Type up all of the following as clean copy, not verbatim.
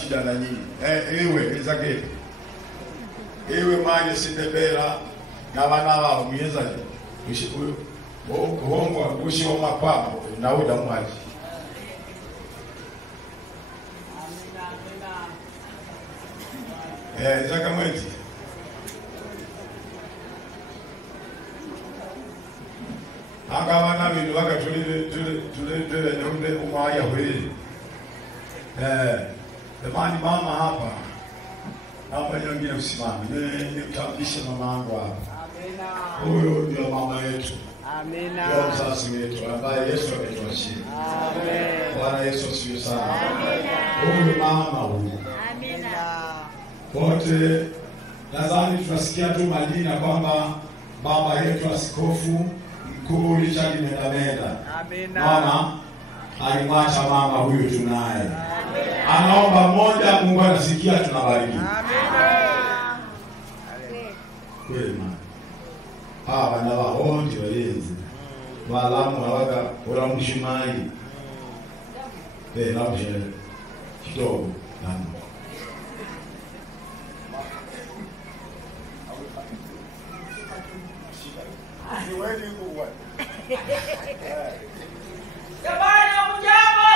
shida na nyinyi. Ewe izake. Ewe manje sindebera na bana babo muyeza uyu uongo ushi wa makwabo na uda mwaji. Zaka mwezi. Anga bana bintu bakatulile nende umaya hwili. Jamani mama hapa. Naomba nyingine usimame. Nitamlishe mama wangu hapa. Amina. Huyo ndio mama yetu. Amina. Ndio mzazi wetu ambaye Yesu ametuachia. Amen. Bwana Yesu asifiwe sana. Amina. Huyo mama huyo. Amina. Wote nadhani tunasikia tu majina kwamba baba yetu askofu mkuu Richard Mendamenda. Amina. Mama alimwacha mama huyu tunaye. Amina. Anaomba moja, Mungu anasikia, tunabariki. Amina. Kweli mama. Bana wao ndio wayenzi. Walamu hawaga oramshimai. Na mjele. Kidogo nani. Asiweni kuwa. Jamani mjambo.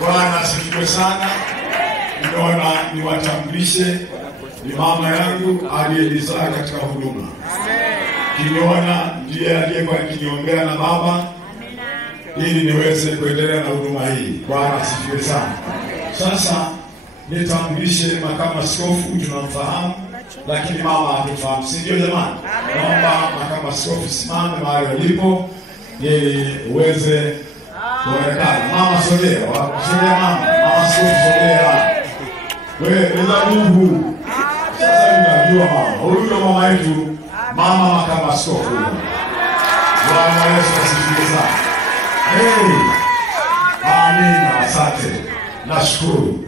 Bwana asifiwe sana. Ninaona niwatambulishe ni mama yangu aliyelizaa katika huduma. Kiniona ndiye aliyekuwa akiniombea na baba ili niweze kuendelea na huduma hii. Bwana asifiwe sana. Sasa nitambulishe makamu askofu, tunamfahamu lakini mama hatufahamu. Si ndio jamani? Naomba makamu askofu simame mahali ulipo ili uweze kuonekana. Mama sogea, sogea mama. Mama sogea. Wewe ila Mungu. Sasa unajua mama. Huyu mama yetu, mama makamu askofu. Bwana Yesu asifiwe sana. Amina, asante. Nashukuru.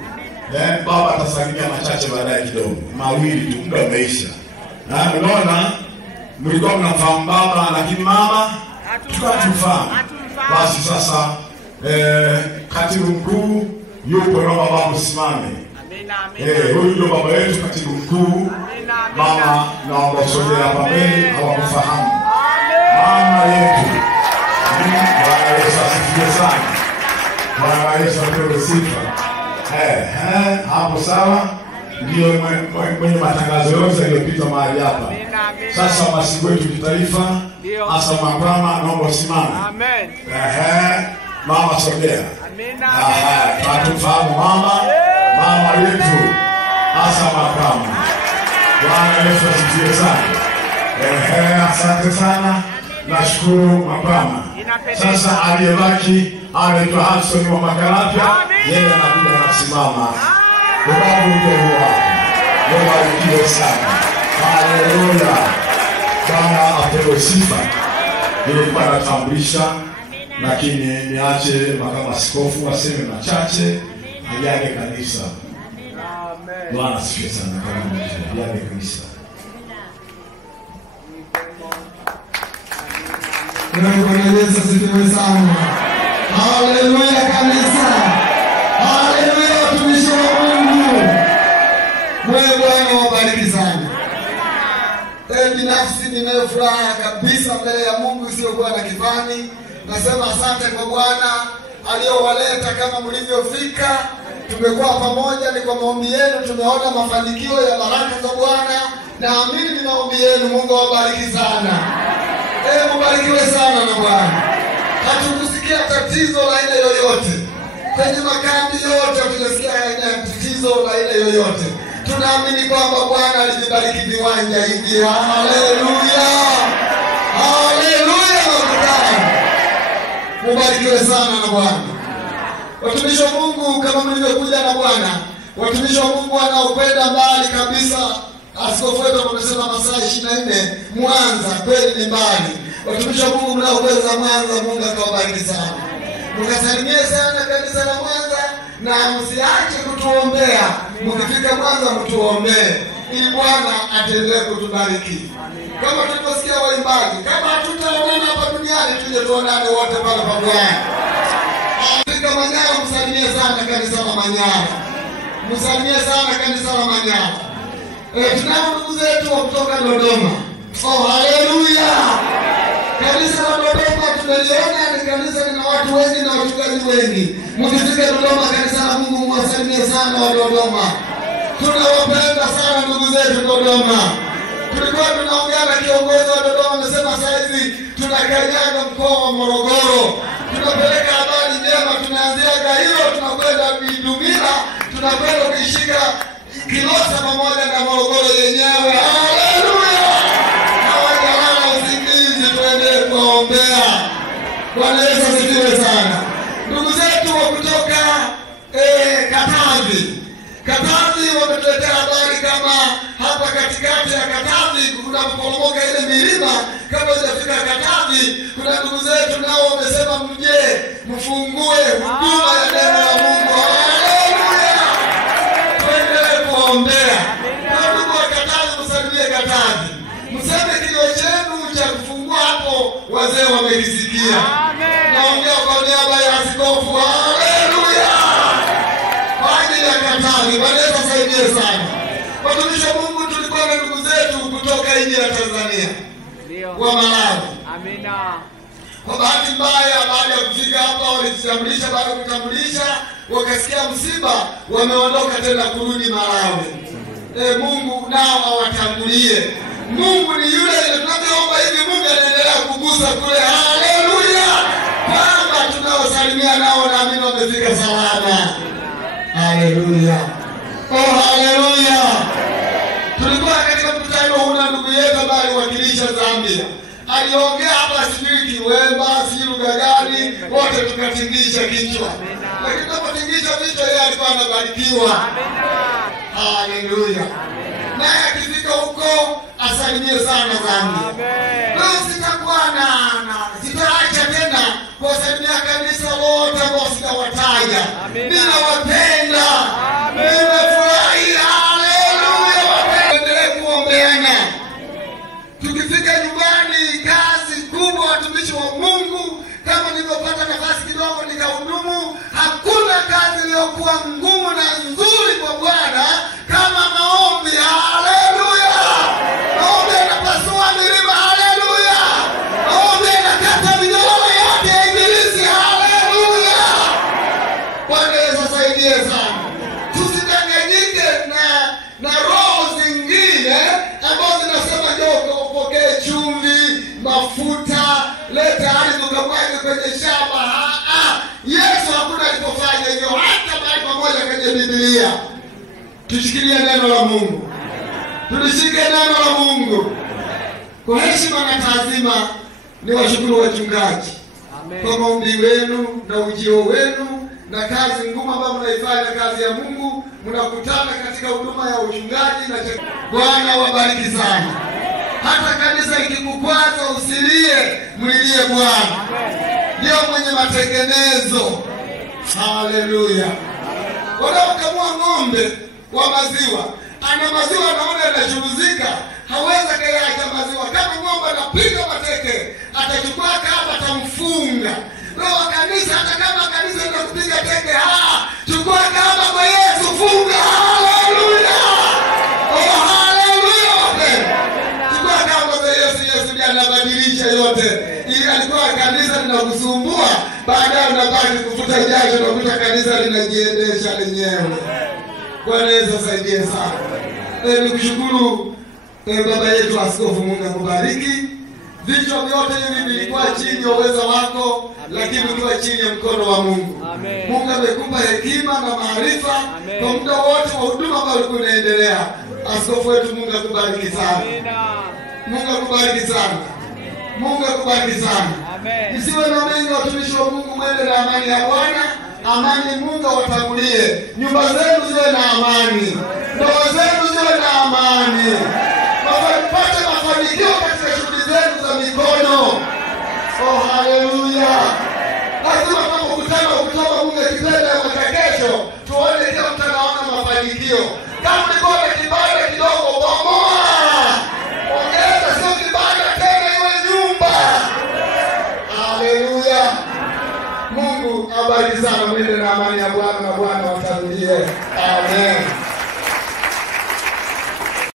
Baba atasalimia machache baadaye kidogo. Mawili tu, muda umeisha. Na unaona mlikuwa mnafahamu baba lakini mama tukafahamu. Basi sasa katibu mkuu yupo, na baba msimame. Amina. Huyu ndio baba yetu katibu mkuu. Mama naomba sogea hapa mbele hawakufahamu. Mama yetu. Bwana Yesu asifiwe sana. Bwana Yesu apewe sifa. Hapo sawa. Ndio mwenye matangazo yote yaliyopita mahali hapa. Sasa masiku yetu kitaifa hasa mapama naomba simama. Amen. Mama sogea. Amina. Tunafahamu mama. Mama yetu hasa mapama. Bwana Yesu asifiwe sana. Asante sana. Nashukuru mapama. Sasa aliyebaki anaitwa Hanson wa Makarapia. Yeye anakuja kusimama. Baba Mungu wako sana. Haleluya. Bwana apewe sifa. Nilikuwa natambulisha lakini niache makamu askofu aseme machache ajage kanisa. Amen. Bwana asifiwe sana kama ajage kanisa. Bwana Yesu asifiwe sana. Haleluya kanisa. Haleluya watumishi wa Mungu. Bwana wabariki sana. Binafsi ninayo furaha kabisa mbele ya Mungu isiyokuwa na kifani. Nasema asante kwa Bwana aliyowaleta kama mlivyofika. Tumekuwa pamoja, ni kwa maombi yenu tumeona mafanikio ya baraka za Bwana. Naamini ni maombi yenu. Mungu awabariki sana. Mbarikiwe sana na Bwana. Hatukusikia tatizo la aina yoyote. Kwenye makambi yote hatukusikia tatizo la aina yoyote. Tunaamini kwamba Bwana alivibariki viwanja hivi. Haleluya. Haleluya. Mubarikiwe sana na Bwana. Watumishi wa Mungu, kama mlivyokuja na Bwana, watumishi wa Mungu wanaokwenda mbali kabisa. Askofu wetu amesema masaa 24 Mwanza, kweli ni mbali. Watumishi wa Mungu mnaokwenda Mwanza, Mungu akawabariki sana. Mkasalimie sana kanisa la Mwanza na msiache kutuombea. Mkifika Mwanza mtuombee ili Bwana aendelee kutubariki. Kama tuliposikia waimbaji, kama hatutaonana hapa duniani tuje tuonane wote pale pa Bwana. Afrika Manyara, msalimie sana kanisa la Manyara. Msalimie sana kanisa la Manyara. Tunao ndugu zetu wa kutoka Dodoma. Oh, haleluya. Kanisa la Dodoma tumeliona ni kanisa lina watu wengi na wachungaji wengi. Mkifika Dodoma kanisa la Mungu mwasalimie sana wa Dodoma. Tunawapenda sana ndugu zetu Dodoma. Tulikuwa tunaongea na kiongozi wa Dodoma, amesema saa hizi tunakanyaga mkoa wa Morogoro. Tunapeleka habari njema, tunaanzia Gairo, tunakwenda Idumila, tunakwenda kuishika Kilosa pamoja na Morogoro yenyewe. Haleluya. Hawajalala usingizi, tuendelee kuwaombea. Bwana Yesu asifiwe sana. Ndugu zetu wa kutoka Katavi wametuletea habari kama hapa katikati ya Katavi kuna kuporomoka ile milima. Kama hujafika Katavi, kuna ndugu zetu nao wamesema mje mfungue huduma ya neno la Mungu. Haleluya. Tuendelee kuombea. Na ndugu wa Katavi, msalimie Katavi. Mseme kilio chenu cha kufungua hapo, wazee wamekisikia. Naongea kwa niaba ya askofu. Haleluya. Katavi, Bwana saidie sana. Watumishi wa Mungu, tulikuwa na ndugu zetu kutoka nje ya Tanzania. Ndio. Wa Malawi. Amina. Kwa bahati mbaya baada ya kufika hapa walijitambulisha, baada ya kutambulisha wakasikia msiba, wameondoka tena kurudi Malawi. Mungu nao awatangulie. Mungu ni yule tunaomba hivi, Mungu anaendelea kugusa kule. Haleluya. Baba tunaosalimia nao naamini wamefika salama. Haleluya. Oh, haleluya. Tulikuwa katika mkutano huu na ndugu yetu ambaye aliwakilisha Zambia. Aliongea hapa sijui Kiwemba, sijui lugha gani, wote tukatingisha kichwa. Lakini tunapotingisha vichwa yeye alikuwa anabarikiwa. Haleluya. Naye akifika huko asalimie sana Zambia. Leo sitakuwa sitaacha tena kuwasalimia kanisa lote ambao sitawataja. Ninawapenda. Nimefurahi. Haleluya. Tuendelee kuombeana. Tukifika nyumbani, kazi kubwa watumishi wa Mungu, kama nilipopata nafasi kidogo nikahudumu, hakuna kazi iliyokuwa ngumu na nzuri kwa Bwana kama maombi. Haleluya. Maombi yanapasua milima. Haleluya. Maombi yanakata minyororo yote ya ibilisi. Haleluya. Bwana Yesu asaidie sana. Tusidanganyike na roho zingine ambazo zinasema njoo upokee chumvi, mafuta, leta hadi ukamwage kwenye shamba. Yesu hakuna alipofanya hivyo hata bali pamoja kwenye Biblia. Tushikilie neno la Mungu. Tulishike neno la Mungu. Kwa heshima na taazima ni washukuru wachungaji. Amen. Kwa maombi wenu na ujio wenu na kazi ngumu ambayo mnaifanya, kazi ya Mungu, mnakutana katika huduma ya uchungaji na Bwana wabariki sana. Hata kanisa ikikukwaza usilie, mlilie Bwana. Ndio mwenye matengenezo. Haleluya. Wanaokamua ng'ombe wa maziwa, ana maziwa anaona yanachuruzika, hawezi kuyaacha maziwa. Kama ng'ombe anapiga mateke, atachukua kamba atamfunga. Leo kanisa, hata kama kanisa linakupiga teke, chukua kamba kwa Yesu, funga. Haleluya. Oh, haleluya. Chukua kamba kwa Yesu. Yesu ndiye anabadilisha yote. Ili alikuwa kanisa linakusumbua, baadaye unabaki kufuta jasho na kukuta kanisa linajiendesha lenyewe. Bwana Yesu asaidie sana. Nikushukuru baba yetu askofu, Mungu akubariki. Vichwa vyote hivi vilikuwa chini ya uwezo wako, lakini ukiwa chini ya mkono wa Mungu. Mungu amekupa hekima na maarifa kwa muda wote wa huduma ambayo ulikuwa unaendelea. Askofu wetu, Mungu akubariki sana. Mungu akubariki sana. Mungu akubariki sana. Msiwe na mengi watumishi wa Mungu, mwende na amani ya Bwana. Amani Mungu awatangulie. Nyumba zenu ziwe na amani. Ndoa zenu ziwe na amani. Pate mafanikio katika shughuli zenu za mikono. Oh, haleluya. Lazima tunapokutana kutoka Mungu akipenda mwaka kesho, tuone kila mtu anaona mafanikio. Kama ulikuwa na kibanda kidogo, bomoa. Ongeza, sio kibanda tena, iwe nyumba. Haleluya. Mungu abariki sana, mwende na amani ya Bwana na Bwana watangulie.